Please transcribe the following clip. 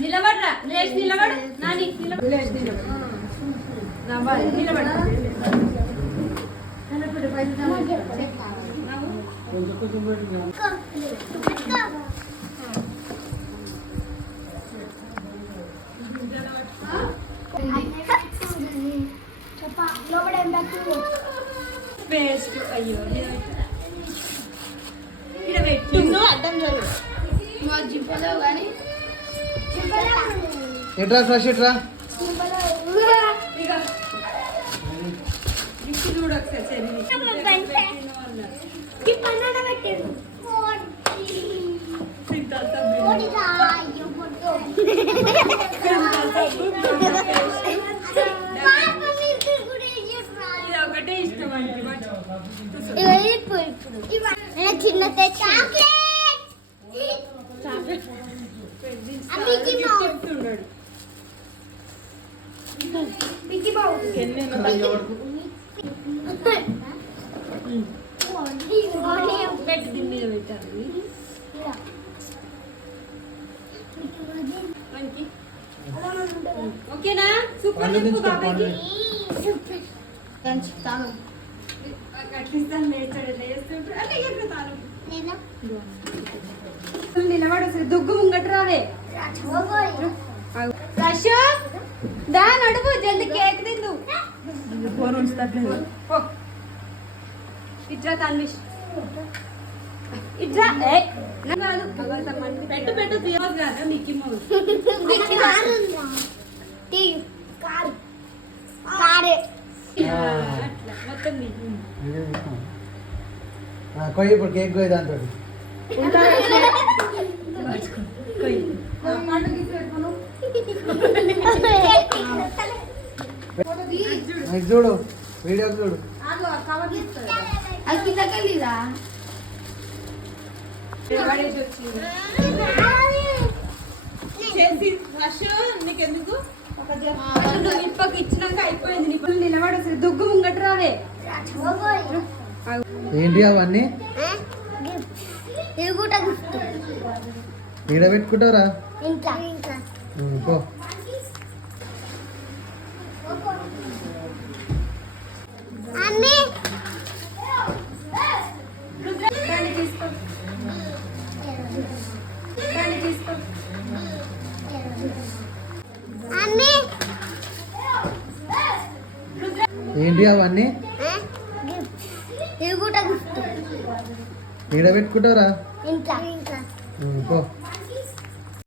నిలబడరా లేచి నిలబడు నాని నిలబడు పేస్ట్ అయ్యో ఎట్రా ఫ్రెష్ ఎట్రా ఒకటే ఇష్టం చిన్న పెట్టి దీని మీద పెట్టారు ఓకేనా సూపర్ చెప్పు బాబాయ్కి నిలబడు దుగ్గు ముంగట రావే రషు దా నడుపు జల్ది కేక్ తిందు ఇట్రా తన్విష్ ఇట్రా పెట్టు పెట్టు తీయదు కదా మిక్కీ మౌస్ మొత్తం కొయ్యి ఇప్పుడు కేక్ కొయ్యి దాంతో చూడు వీడియో చూడు నీకెందుకు ఇప్పకి ఇచ్చినాక అయిపోయింది ఇప్పుడు నిలబడు దుగ్గు ముంగట రావే ఏంటి అవన్నీ ఈడ పెట్టుకుంటారా పో ఏంటి అవన్నీ ఈడ పెట్టుకుంటారా పో